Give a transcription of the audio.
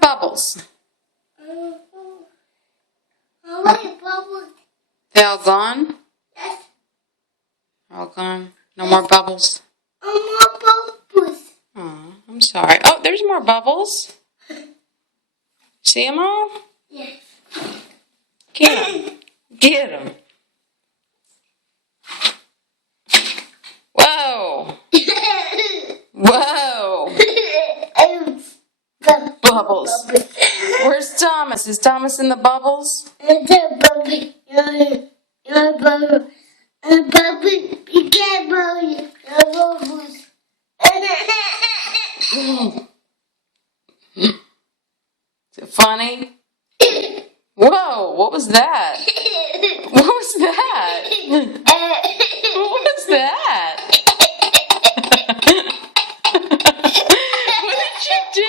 Bubbles. I like bubbles. They all gone? Yes. All gone. No more bubbles. More bubbles. Oh, I'm sorry. Oh, there's more bubbles. See them all? Yes. Get them. Get them. Whoa. Whoa. Bubbles. Where's Thomas? Is Thomas in the bubbles? Is it funny? Whoa, what was that? What was that? What was that? What did you do?